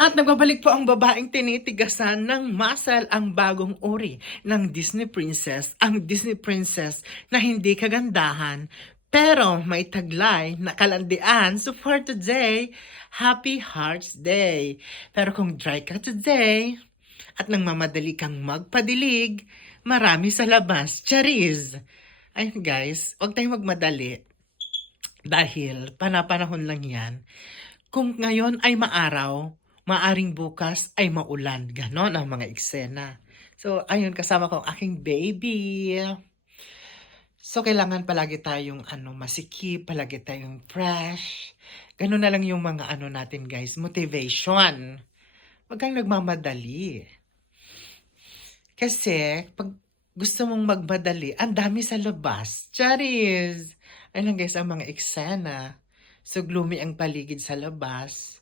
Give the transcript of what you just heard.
At nagbabalik po ang babaeng tinitigasan ng muscle, ang bagong uri ng Disney Princess, ang Disney Princess na hindi kagandahan pero may taglay na kalandian. So for today, Happy Hearts Day. Pero kung dry ka today at nangmamadali kang magpadilig, marami sa labas. Chariz! Ayun guys, huwag tayong magmadali dahil panapanahon lang yan. Kung ngayon ay maaraw, maaring bukas ay maulan. Ganon ang mga eksena. So, ayun, kasama ko ang aking baby. So, kailangan palagi tayong masikip, palagi tayong fresh. Ganon na lang yung mga natin guys, motivation. Huwag kang nagmamadali. Kasi, pag gusto mong magmadali, ang dami sa labas. Charis! Ayun lang guys, ang mga eksena. So, gloomy ang paligid sa labas.